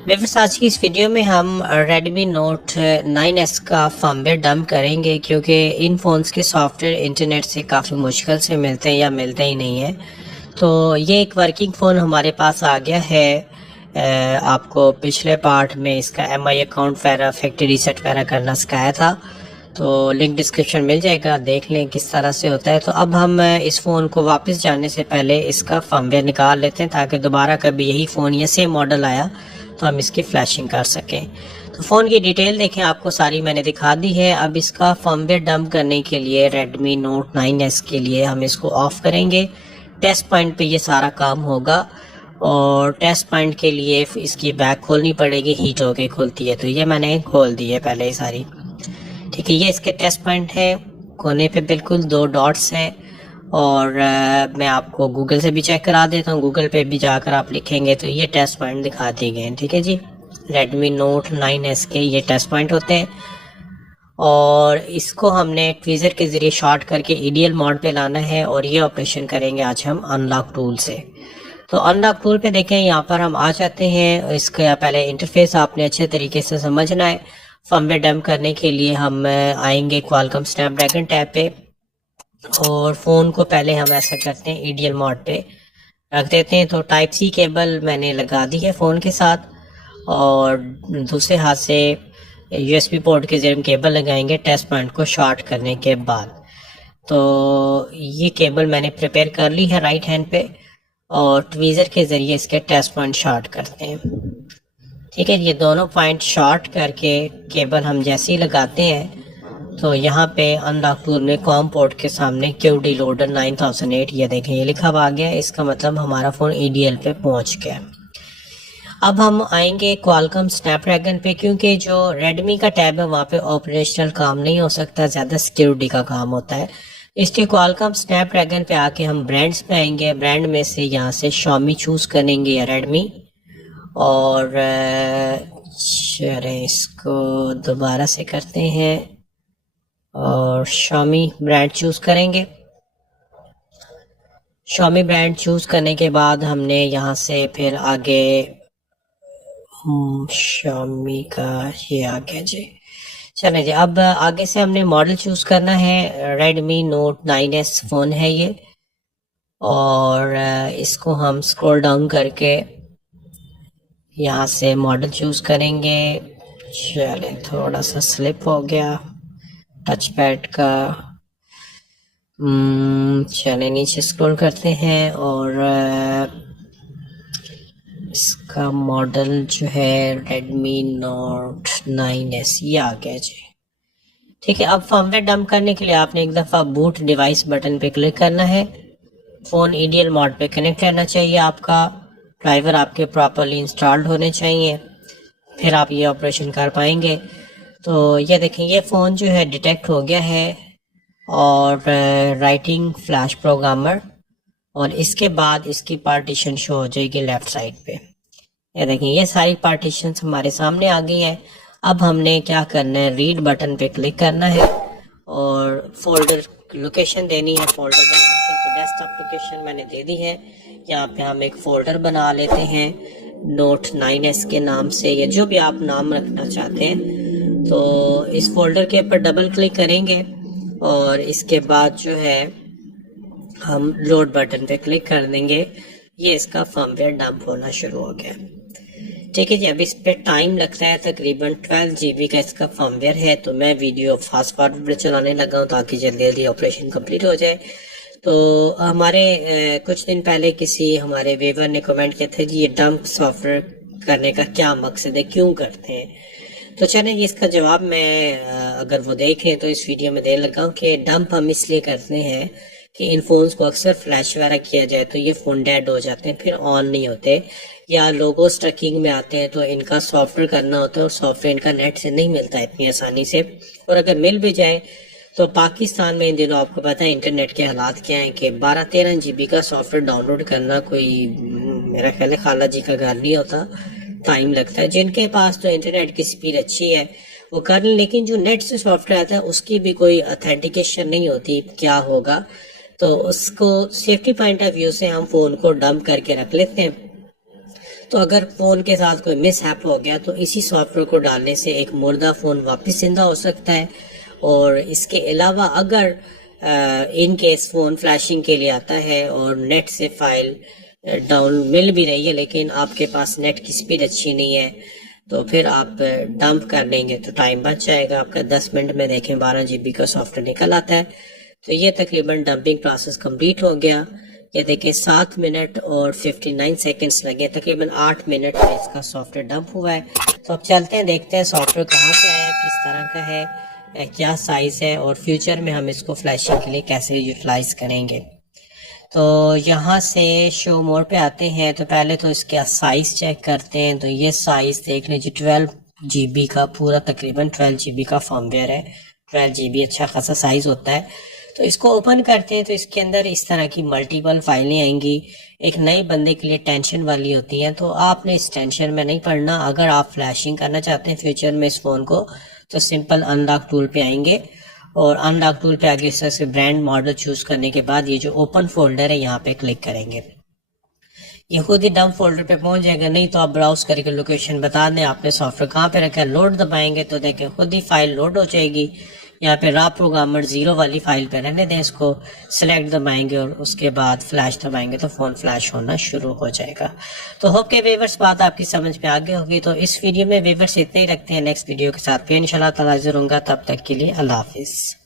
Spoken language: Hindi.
व्यूअर्स, आज की इस वीडियो में हम Redmi Note 9S का फर्मवेयर डंप करेंगे क्योंकि इन फ़ोन्स के सॉफ्टवेयर इंटरनेट से काफ़ी मुश्किल से मिलते हैं या मिलते ही नहीं हैं। तो ये एक वर्किंग फ़ोन हमारे पास आ गया है। आपको पिछले पार्ट में इसका MI अकाउंट वगैरह फैक्ट्री रीसेट वगैरह करना सिखाया था, तो लिंक डिस्क्रिप्शन मिल जाएगा, देख लें किस तरह से होता है। तो अब हम इस फ़ोन को वापस जाने से पहले इसका फर्मवेयर निकाल लेते हैं ताकि दोबारा कभी यही फ़ोन या सेम मॉडल आया तो हम इसकी फ्लैशिंग कर सकें। तो फ़ोन की डिटेल देखें, आपको सारी मैंने दिखा दी है। अब इसका फर्मवेयर डंप करने के लिए Redmi Note 9S के लिए हम इसको ऑफ़ करेंगे। टेस्ट पॉइंट पे ये सारा काम होगा और टेस्ट पॉइंट के लिए इसकी बैक खोलनी पड़ेगी, हीट होके खुलती है। तो ये मैंने खोल दी है पहले ही सारी, ठीक है। ये इसके टेस्ट पॉइंट है, कोने पे बिल्कुल 2 डॉट्स हैं और मैं आपको गूगल से भी चेक करा देता हूँ। गूगल पे भी जाकर आप लिखेंगे तो ये टेस्ट पॉइंट दिखा दिए गए हैं, ठीक है जी। Redmi Note 9S के ये टेस्ट पॉइंट होते हैं और इसको हमने ट्वीज़र के ज़रिए शॉर्ट करके EDL मोड पे लाना है और ये ऑपरेशन करेंगे आज हम अनलॉक टूल से। तो अनलॉक टूल पे देखें, यहाँ पर हम आ जाते हैं। इसका पहले इंटरफेस आपने अच्छे तरीके से समझना है। फर्मवेयर डंप करने के लिए हम आएंगे क्वालकॉम स्नैपड्रैगन टैब पे और फ़ोन को पहले हम ऐसा करते हैं EDL मोड पे रख देते हैं। तो टाइप सी केबल मैंने लगा दी है फ़ोन के साथ और दूसरे हाथ से USB पोर्ट के जरिए केबल लगाएंगे टेस्ट पॉइंट को शॉर्ट करने के बाद। तो ये केबल मैंने प्रिपेयर कर ली है राइट हैंड पे और ट्वीज़र के ज़रिए इसके टेस्ट पॉइंट शॉर्ट करते हैं, ठीक है। ये दोनों पॉइंट शॉर्ट करके केबल हम जैसे ही लगाते हैं तो यहाँ पे अनलॉक टूल में कॉम पोर्ट के सामने QD लोडर 9008 ये देखें, ये लिखा हुआ आ गया। इसका मतलब हमारा फ़ोन EDL पे पहुँच गया। अब हम आएंगे क्वालकॉम स्नैपड्रैगन पे, क्योंकि जो Redmi का टैब है वहाँ पे ऑपरेशनल काम नहीं हो सकता, ज़्यादा सिक्योरिटी का काम होता है। इसलिए क्वालकॉम स्नैपड्रैगन पे आके हम ब्रांड्स पे आएंगे। ब्रांड में से यहाँ से Xiaomi चूज़ करेंगे या Redmi और चलें इसको दोबारा से करते हैं और Xiaomi ब्रांड चूज़ करेंगे। Xiaomi ब्रांड चूज़ करने के बाद हमने यहाँ से फिर आगे Xiaomi का ये आ गया जी। चलें जी, अब आगे से हमने मॉडल चूज़ करना है। Redmi Note 9S फ़ोन है ये और इसको हम स्क्रॉल डाउन करके यहाँ से मॉडल चूज़ करेंगे। चलें, थोड़ा सा स्लिप हो गया टच पैड का। चलें नीचे स्क्रॉल करते हैं और इसका मॉडल जो है Redmi Note 9S ये आ गया जी, ठीक है। अब फर्मवेयर डंप करने के लिए आपने एक दफ़ा बूट डिवाइस बटन पे क्लिक करना है। फ़ोन EDL मोड पे कनेक्ट रहना चाहिए आपका, ड्राइवर आपके प्रॉपरली इंस्टॉल्ड होने चाहिए, फिर आप ये ऑपरेशन कर पाएंगे। तो ये देखें, ये फ़ोन जो है डिटेक्ट हो गया है और राइटिंग फ्लैश प्रोग्रामर और इसके बाद इसकी पार्टीशन शो हो जाएगी लेफ़्ट साइड पे। ये देखें, ये सारी पार्टीशंस हमारे सामने आ गई है। अब हमने क्या करना है, रीड बटन पे क्लिक करना है और फोल्डर लोकेशन देनी है। फोल्डर बना के तो डेस्कटॉप लोकेशन मैंने दे दी है। यहाँ पे हम एक फ़ोल्डर बना लेते हैं Note 9S के नाम से या जो भी आप नाम रखना चाहते हैं। तो इस फोल्डर के ऊपर डबल क्लिक करेंगे और इसके बाद जो है हम लोड बटन पे क्लिक कर देंगे। ये इसका फर्मवेयर डंप होना शुरू हो गया, ठीक है जी। अब इस पे टाइम लगता है तकरीबन 12 GB का इसका फर्मवेयर है। तो मैं वीडियो फास्ट फॉरवर्ड पे चलाने लगा हूँ ताकि जल्दी जल्दी ऑपरेशन कंप्लीट हो जाए। तो हमारे कुछ दिन पहले किसी हमारे व्यूअर ने कमेंट किया था कि ये डंप सॉफ्टवेयर करने का क्या मकसद है, क्यों करते हैं। तो चलें जी, इसका जवाब मैं अगर वो देखें तो इस वीडियो में दे लगा हूँ कि डंप हम इसलिए करते हैं कि इन फ़ोन्स को अक्सर फ्लैश वगैरह किया जाए तो ये फ़ोन डेड हो जाते हैं, फिर ऑन नहीं होते या लोगो स्ट्रकिंग में आते हैं। तो इनका सॉफ्टवेयर करना होता है और सॉफ्टवेयर इनका नेट से नहीं मिलता है इतनी आसानी से, और अगर मिल भी जाए तो पाकिस्तान में इन दिनों आपको पता है इंटरनेट के हालात क्या हैं कि 12-13 GB का सॉफ्टवेयर डाउनलोड करना कोई मेरा ख्याल है खाला जी का घर नहीं होता, टाइम लगता है। जिनके पास तो इंटरनेट की स्पीड अच्छी है वो कर लें, लेकिन जो नेट से सॉफ्टवेयर आता है उसकी भी कोई ऑथेंटिकेशन नहीं होती, क्या होगा। तो उसको सेफ्टी पॉइंट ऑफ व्यू से हम फ़ोन को डंप करके रख लेते हैं। तो अगर फ़ोन के साथ कोई मिसहैप हो गया तो इसी सॉफ्टवेयर को डालने से एक मुर्दा फ़ोन वापस जिंदा हो सकता है। और इसके अलावा अगर इन केस फ़ोन फ्लैशिंग के लिए आता है और नेट से फाइल डाउन मिल भी रही है लेकिन आपके पास नेट की स्पीड अच्छी नहीं है, तो फिर आप डंप कर लेंगे तो टाइम बच जाएगा आपका। 10 मिनट में देखें 12 GB का सॉफ्टवेयर निकल आता है। तो ये तकरीबन डंपिंग प्रोसेस कंप्लीट हो गया। ये देखें 7 मिनट और 59 सेकंड्स लगे, तकरीबन 8 मिनट में इसका सॉफ्टवेयर डंप हुआ है। तो अब चलते हैं, देखते हैं सॉफ्टवेयर कहाँ से आया, किस तरह का है, क्या साइज़ है और फ्यूचर में हम इसको फ्लैशिंग के लिए कैसे यूटिलाइज करेंगे। तो यहाँ से शो मोड पे आते हैं। तो पहले तो इसका साइज़ चेक करते हैं। तो ये साइज़ देख लीजिए 12 GB का, पूरा तकरीबन 12 GB का फर्मवेयर है। 12 GB अच्छा खासा साइज़ होता है। तो इसको ओपन करते हैं तो इसके अंदर इस तरह की मल्टीपल फाइलें आएंगी। एक नए बंदे के लिए टेंशन वाली होती हैं, तो आपने इस टेंशन में नहीं पड़ना। अगर आप फ्लैशिंग करना चाहते हैं फ्यूचर में इस फ़ोन को, तो सिंपल अनलॉक टूल पे आएंगे और अनलॉक टूल पे आगे इस तरह से ब्रांड मॉडल चूज करने के बाद ये जो ओपन फोल्डर है यहाँ पे क्लिक करेंगे। ये खुद ही डंप फोल्डर पे पहुंच जाएगा। नहीं तो आप ब्राउज करके लोकेशन बता दें आपने सॉफ्टवेयर कहाँ पे रखा है, लोड दबाएंगे तो देखें खुद ही फाइल लोड हो जाएगी। यहाँ पे रॉ प्रोग्रामर 0 वाली फाइल पे रहने दें, इसको सिलेक्ट दबाएंगे और उसके बाद फ्लैश दबाएंगे तो फ़ोन फ्लैश होना शुरू हो जाएगा। तो होप के व्यूअर्स बात आपकी समझ पे आ गई होगी। तो इस वीडियो में व्यूअर्स इतने ही रखते हैं, नेक्स्ट वीडियो के साथ फिर इंशाल्लाह ताला हाजिर होऊंगा। तब तक के लिए अल्लाह हाफिज़।